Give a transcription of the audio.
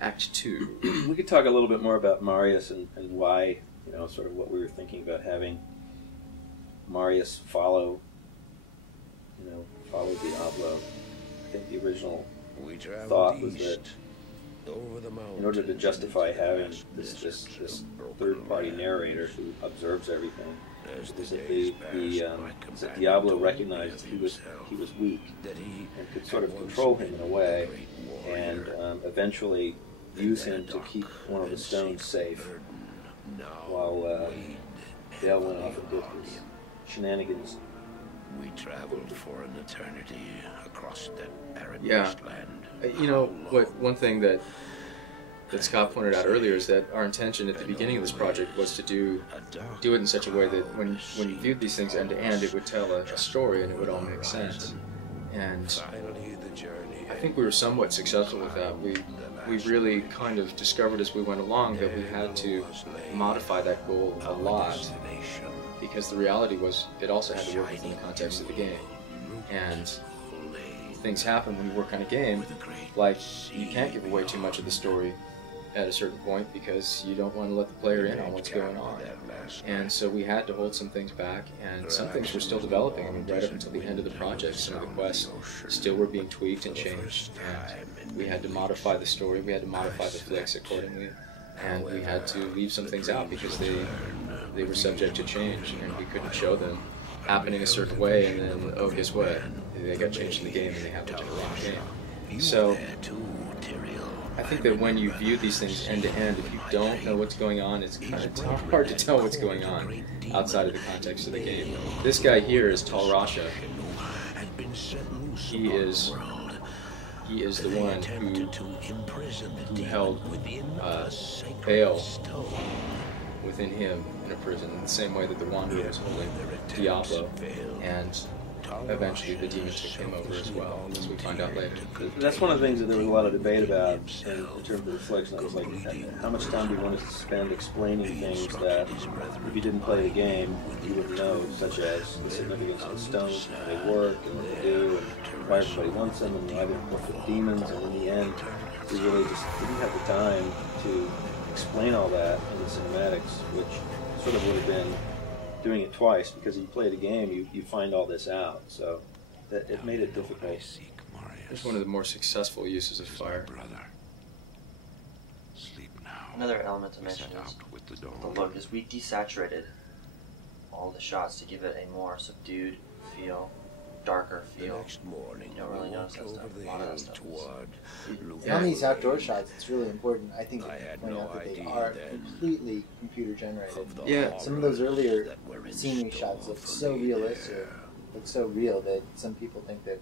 Act 2. We could talk a little bit more about Marius and why, you know, sort of what we were thinking about having Marius follow Diablo. I think the original thought was that in order to justify having this third-party narrator who observes everything, that Diablo recognized he was weak and could sort of control him in a way, and eventually use him to keep one of the stones safe while Dale went off and did his shenanigans. We traveled for an eternity across that arid Yeah. wasteland. You know, one thing that Scott pointed out earlier is that our intention at the beginning of this project was to do it in such a way that when you viewed these things end to end, it would tell a story and it would all make sense. And I think we were somewhat successful with that. We really kind of discovered as we went along that we had to modify that goal a lot, because the reality was it also had to work within the context of the game. And things happen when you work on a game, like you can't give away too much of the story at a certain point because you don't want to let the player in on what's going on. And so we had to hold some things back, and some things were still developing. I mean, right up until the end of the project, some of the quests still were being tweaked and changed, and we had to modify the story, we had to modify the flicks accordingly, and we had to leave some things out because they were subject to change, and we couldn't show them happening a certain way, and then, oh, guess what? They got changed in the game, and they happened in the wrong game. So I think that when you view these things end to end, if you don't know what's going on, it's kind of hard to tell what's going on outside of the context of the game. This guy here is Tal Rasha. He is the one who held Baal within him in a prison, in the same way that the Wanderer was holding Diablo, and eventually the demon took him over as well, as we find out later. That's one of the things that there was a lot of debate about in terms of reflection. I was like, how much time do you want to spend explaining things that if you didn't play the game, you wouldn't know, such as the significance of the stones, how they work, and what they do, and why everybody wants them, and why they work with demons, and in the end, we really just didn't have the time to explain all that in the cinematics, which sort of would have been doing it twice, because if you play the game, you find all this out, so that it made it difficult. It's one of the more successful uses of fire. Another element to mention is the look, as we desaturated all the shots to give it a more subdued feel, darker feel. You don't really notice that stuff. A lot of that stuff is... On these outdoor shots, it's really important, I think, to point out that they are completely computer generated. Yeah. Some of those earlier scenery shots look so realistic, look so real, that some people think that